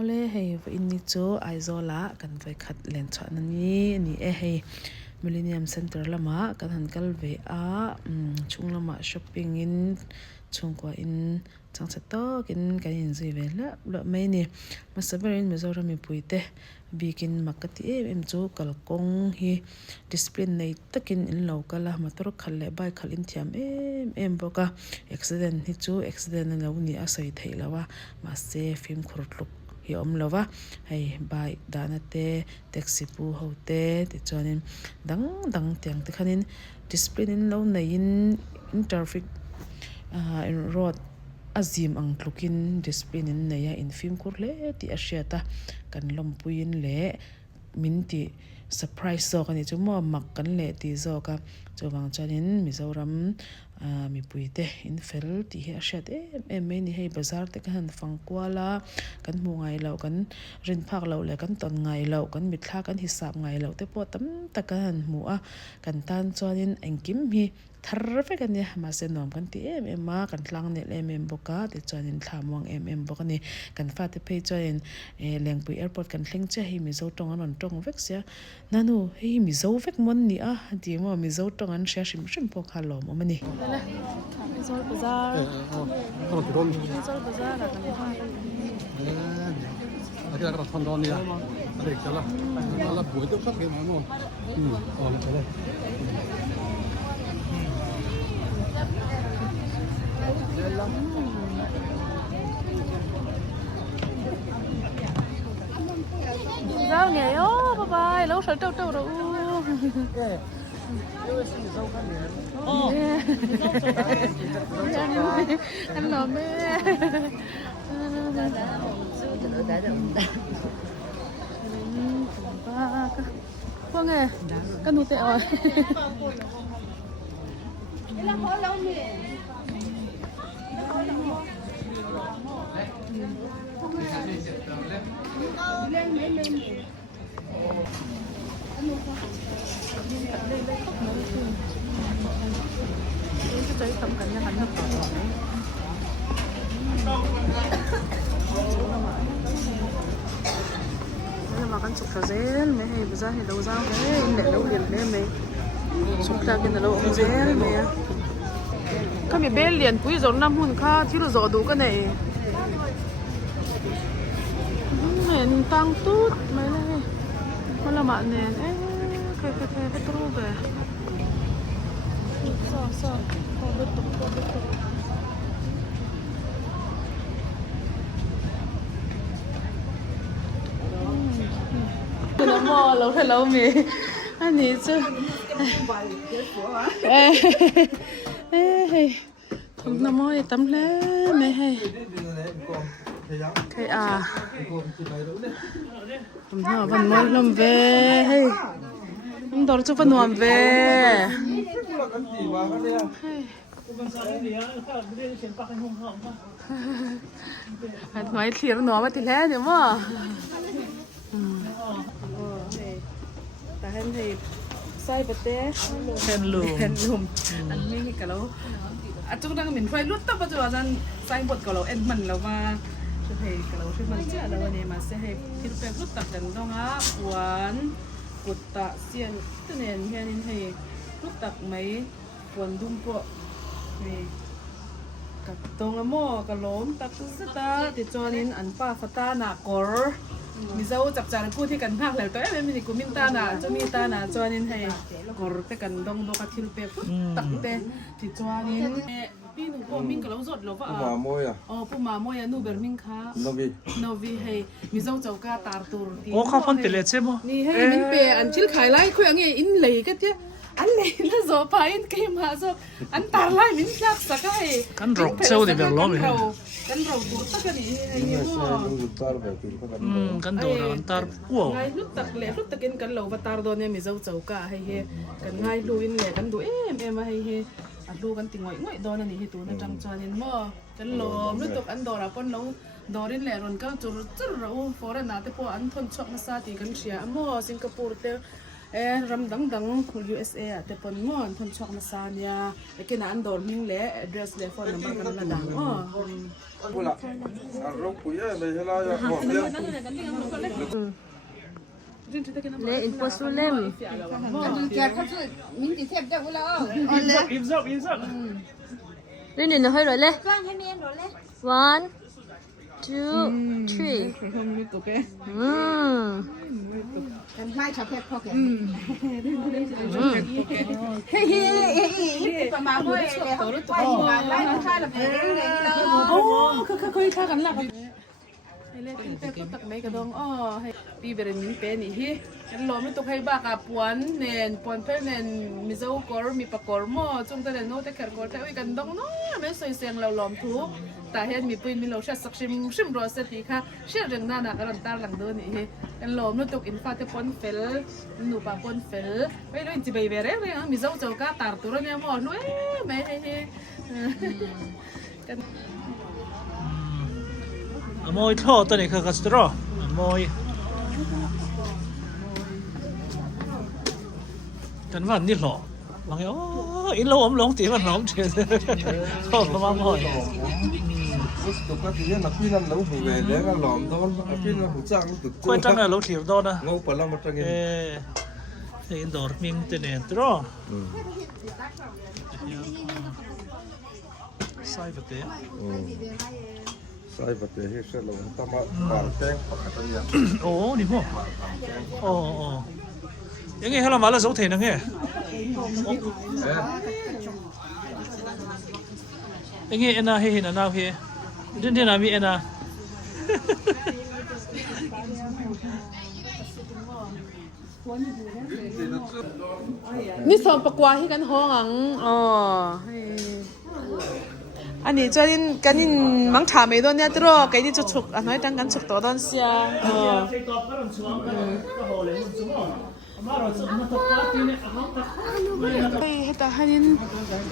ole hei in ni chu aizola kan vai khat len chha na ni hei Millennium Center lama kan han kal ve a chung lama shopping in chungkwa in changcha to kin kan in zui ve la mai ni masaberin Mizoram mi puite bikin makati em chu kalkong hi discipline nei takin in lokala motor khalle bai khalin thiam em boka accident hi chu accident na lo ni a sai theilawa ma se film khurtluk hi om lova hei bai dana te taxi pu hote ti chonin dang tiang te khanin discipline in lo nei in traffic in road azim ang tlukin discipline in neya in film kurle ti ashiata kan lompuin le minti surprise zo kan chu mo mak kan le ti zo ka chawang chanin Mizoram mi puite in fel ti he ashat em ni hei bazar te kan fang kwala kan mu ngai lo kan rin phak lo le kan ton ngai lo kan mitthla kan hisap ngai lo te po tam takan mu a kan tan chanin engkim hi thar fe kan ne ma se nom kan ti ma kan tlang ne em boka ti chanin thamwang em boka ni kan fa te pe chain lengpui airport kan thleng che hi Mizo tong an tong vek sia nanu hi Mizo vek mon ni a ti mo Mizo tong an sha shim pok halom mani Mizo bazar Mizo bazar la kan ha cái là thon đòn này à, để cho là buổi tiếp khách cái món ngon, cái này. Rau nghề ó, bye bye, lâu sợ trâu rồi. Anh làm mê. Vâng à, cái nụ tẹo à. Cái tầm cảnh nhà hắn được mà kan suk zel me hei baza hi lo zau he in le lo lian le me suk ta kin lo ong zel me ka mi bel lian pui zon nam hun kha thiru zo du ka nei men tang tut me le mala ma ne ke tru be so ko betuk nó mò lâu mì anh ấy chứ không nó mò tắm lé mẹ hay cái không nó vẫn mò làm về hay không đó cho vẫn làm về mấy thiệt nó mà thì lé nữa mà ta hen thì sai bật té hen lùm anh mấy cái lâu chúng ta mình phải lút tóc vào chỗ rằng sai bật cái lâu em mình lâu mà cho thầy cái lâu cho mình chứ là này mà sẽ hay thì phải lút tóc đằng đó á quán cột tạ xiên cái này hen thầy lút tóc mấy quần đun bộ này các tông mò cái lốm tóc rất ta thì cho nên ăn pa phát ta nà cor Mizo chập chảกูที่กันภาคแล้วแต่ไม่มีกูมินตาน่ะจะมีตาน่ะจอนินให้กอร์แต่กันดงโดกัทิลเปกตักเตที่จอนินพี่หนูก็มินกับเราสดเราว่าปูมาโมยอ่ะปูมาโมยนูเบอร์มินค่ะโนวีให้มิโซเจ้าก้าตาร์ตูร์โอ้ข้าวพันเตล็ดใช่ไหมนี่ให้มินเปอันชิลขายไล่คุยอย่างเงี้ยอินเหล่ก็เจ้าอันเหล่แล้วโซพาอินเกมหาโซอันตาร์ไล่มินยักสักให้กันรกเซลดิเบลล้อมกันเราตัวตักกันนี่ให้ยี่ห้อกันโดนกันตาร์ว้าวไงลุกตักเละลุกตักกินกันเราว่าตาร์โดนเนี่ยมีเจ้าเจ้าก้าให้เฮกันไงดูอินเละกันดูมาให้เฮอันดูกันติงง่อยโดนอันนี้ให้ตัวนั่นจังจานินมั่วกันหลอมลุกตกอันโดนอ่ะปนเราโดนอินเละรอนก็จุดเราฟอร์น่ะแต่พออันทนช็อกมาซาตีกันเชียมั่วสิงคโปร์เต ram dang dang USA แต่ปนงอนทนช็อกมาซาเนี่ยไอ้กินอันโดนมิงเละ address เละ phone number กันละดังอ๋อ Pula. Arroz puya le hela ya ko dia. Le in posulem. Lên nhìn nó hơi rồi lên. 1, 2, 3. Kan mai chọc phép phọc kìa. Mà ngồi lại nó khai là phải đến đây đâu. เคยฆ่ากันหลักให้เล่นแต่ก็ตักไม่กระดองอ๋อให้ปีเบรนมิเป็นอีกกันล้อไม่ตกให้บ้ากับปวนเนนปวนเพื่อนเนนมีเจ้ากอร์มีปากกอร์มอจงแต่เนนโน้ตแต่แขกกอร์แต่ไว้กันดองน้อไม่สวยเสียงเราล้อมทุกแต่เห็นมีปืนมีเราชัดสักชิมรอสติค่ะเชื่อเรื่องนั้นนะกันตาหลังเดินนี่กันล้อมไม่ตกอินฟาเตปอนเฟลหนูปาปอนเฟลไม่รู้จะไปเบรเลยมีเจ้าเจ้าก้าตาตัวเนี่ยมอลุยไม่ให้กัน Amoy tho to ni kha kastro amoy kan van ni lo lang yo in lo om long ti van long che tho ma moy Tụi các thứ là pin ăn nấu về để ăn lòm thôi, pin là hụt sang tụt. ko tan na lo ti do na Ngô phải làm một trang e in dor ming te ne tro sai va te Sai vật để hết sẽ là ta mà bàn trang hoặc là trang nhạc. o ni mo o o yang e hala mala zo the na nge yang e na he na na he din din na mi na นี่สองปกวาให้กันห้องอังอ๋ออันนี้จะนินกันนินมังถามไม่โดนเนี่ยตัวไก่ที่จะฉุกอันน้อยตั้งกันฉุกตัวตอนเสียอ๋อเฮ้ยแต่ฮันนิน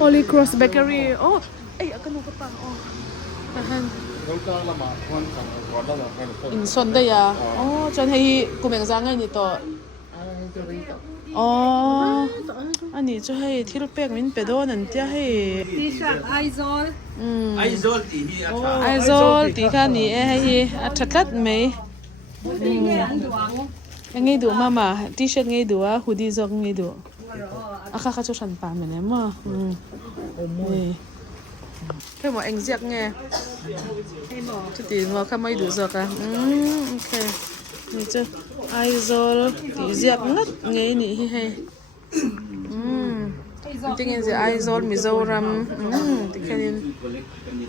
Holy Cross Bakery โอ้เอ้ยกันนูก็ปังอ๋อแต่ฮัน Ngô ta là mà quan trọng còn đó là cái này. อินซอนได้ยาอ๋อจนให้กูเมงจางไงนี่ต่ออ๋ออันนี้จะให้ที่ลูกเป็กมินไปโดนนั่นจะให้ T-shirt Aizol. Aizol ti hi a ไอโซลตีกันนี่ให้อัดชัดไหมยังไงดูมาที่เชิดไงดูอ่ะฮูดี้ซอกไงดูอ่ะข้าจะฉันปาเหมือนเนี่ยมั้งนี่เพื่อหมอเอ็งเจียกไงจะตีหมอข้าไม่ดูซอกอ่ะโอเคนี่จ้ะไอโซลตีเจียกงัดไงนี่ให้จริงๆจะไอโซลมิโซรัมติแค่นี้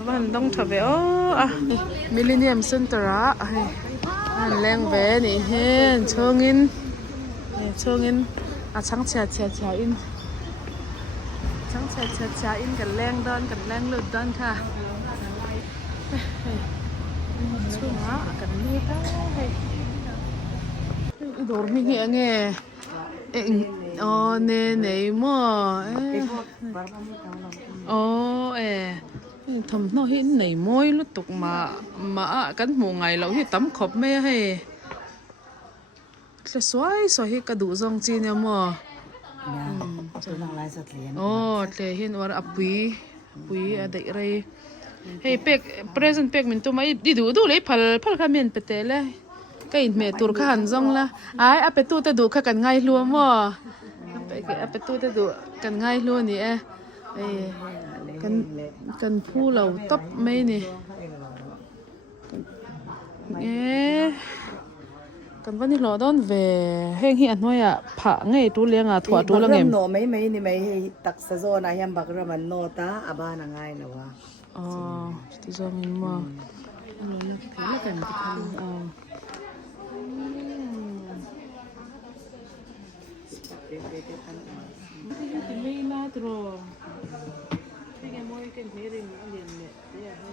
บ้านต้องทำไปอ๋ออ่ะมิลเลนเนียมเซ็นเตอร์อ่ะอันแรงเบนี่เห็นชงอินอ่ะช่างเชียอินช่างเชียอินกันแรงด้านกันแรงเลือดด้านค่ะช่วงอ่ะกันเลือดด้านดอร์มิงยังไงอ๋อเนเนมั่วอ๋อทำน้อยไหนม้อยลุตุกมากันหมูไงเราที่ตั้มขบไม่ให้จะสวยให้กระดูกซองจีเนี่ยมั่ว Chỗ nào lại giật liền. อ๋อแต่เห็นว่าปุยอะไรเฮ้ยเป็ก present เป็กมันตัวไม่ดีดูเลยพัลขมิ้นไปเตะเลยก็อินเมตุรขันซองละไอ้ไปตู้แต่ดูข้ากันง่ายรัวมั่วไปตู้แต่ดูกันง่ายรัวนี่กันผู้เราตบไม่นี่กันวันนี้เราต้องเวเฮงเฮียนน้อยอ่ะผ่าไงตู้เลี้ยงอ่ะถั่วตู้ละเงม Nô mấy mấy ni mấy tắc sa zo na yam bạc ra mình nô ta aba na ngay na wa. อ๋อที่จะมีมาเราเลือกผีแล้วกันที่เขาอ๋อไม่น่าตรองไม่งั้นมวยกันเฮริงเรียนเนี่ยเดี๋ยวให้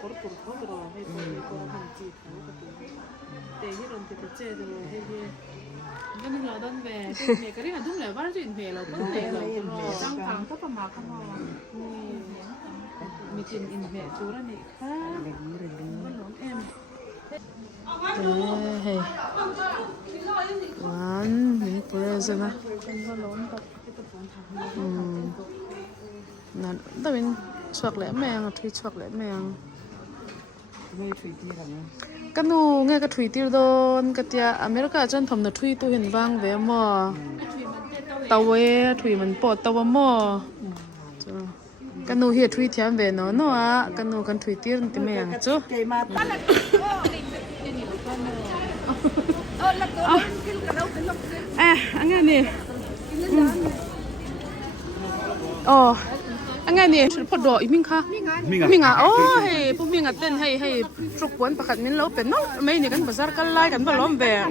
คนเขาตรอให้คนเขาทำจีบเขาก็ตัวแต่ที่เราจะเจอตัวให้ก็นี่เราต้องแบกเมย์ก็ได้กันทุกแล้วว่าจะอินเมย์เราต้องเตะเราจังฟังก็ประมาณเขามีจินอินเมย์ตัวนี้ค่ะมันหลงเอ็มเฮ้ย จะนะนั่นแต่เป็นชวกแหลมแมงทุยชวกแหลมแมง ไม่ถุยที่หลัง กันนูไงก็ถุยตีโดนกะเตียอเมริกาจนทำนะถุยตัวเห็นบ้างเวมอตะเวถุยมันปอดตะวมอกันนูเฮียถุยเทียมเวเนาะเนาะกันนูกันถุยตีนติแมงจู ไก่มาตั้ง อันนี้อ๋ออันนี้ชุดพอดออีมิงค่ะมิงอ่ะโอ้ให้พวกมิงอ่ะเต้นให้ทรุกวนประคัดมินแล้วเป็นเนาะไม่เนี่ยกันภาษากันไล่กันบอล้อมแบง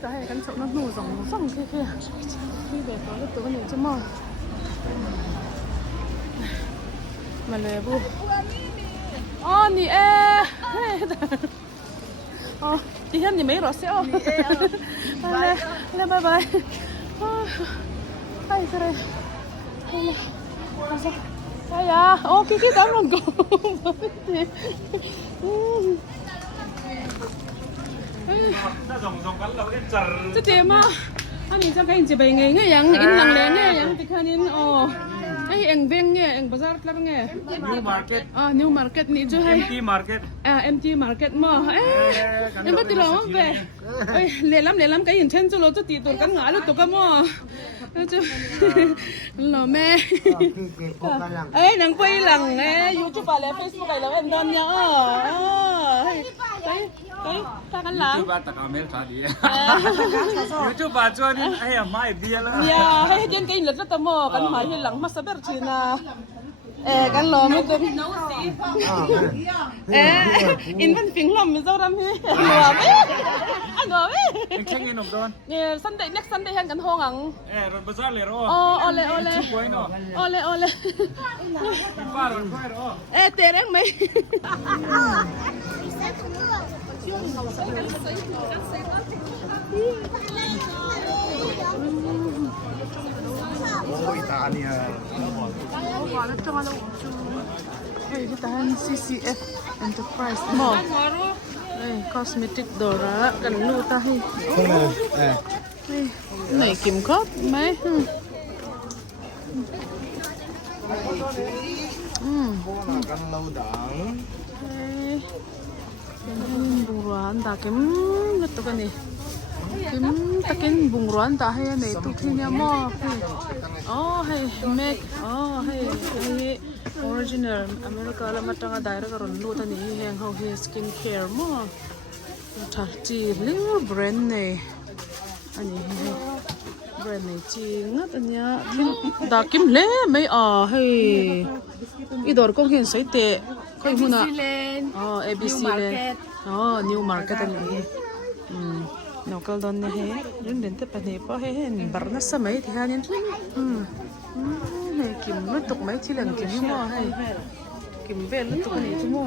แต่ให้กันชกน้ำหนูสองแค่ที่แบบตอนนี้ตัวกันอยู่จะมองมาเลยบุอ๋อนี่อ๋อที่เห็นนี่ไม่รอเสียไปเลยบายบายไปเลยไปอ่ะโอ้คิดตามลงก่อนจะเจ็บมั้ยอันนี้จะไปจะไปไงยังอินหลังแรงยังติดคันนี้อ๋อไอ้เอ็งเวงเนี่ยเอ็งภาษาอะไรไง New Market New Market นี่จะให้ Empty Market empty market มั้งยังไม่ติดหรอเว้ยเลี้ยล้ำก็ยังเช่นจะเราจะตีตัวกันหงายแล้วตัวกันมั้งจะหล่อแม่หนังไปหลังยูทูบอะไรเฟซบุ๊กอะไรแล้วเอ็นดอนเนี่ยไปตากันหลัง YouTube at Amel Thadi YouTube at John ay mai dia la yaให้เดินกันหลังจะตะมอกันหายหลังมาสเปอร์ชีนากันหล่อไม่ตัวอินเป็นฟิงลมไม่เจ้าดำพี่หล่อไหมหล่อไหม check in of don เนี่ย Sunday next Sunday แห่งกันห้องรถบัสเลยรอโอเลยช่วยเนาะโอเลยป้ารถไฟรอเตะแรงไหมkita CCF Enterprise Mall cosmetic Dora kan lu tahi này kiểm khớp mấyกันlâu đẳng bung ruan ta kiếm itu kan ni kiếm takin bung ruan ta hay này tu khi nha mo hay make hay original America la matanga daira karon lu ta ni heng how he skin care mo thar chi ling brand này ani brand này chi ngat anya da kim le mai hay idor kong hin sai te koi huna ABC Land New Market ani local don ne he rin den te pane pa he barna sa mai thi hanin kim lutuk mai chi lang kim mo hay kim vel lutuk ni chi mo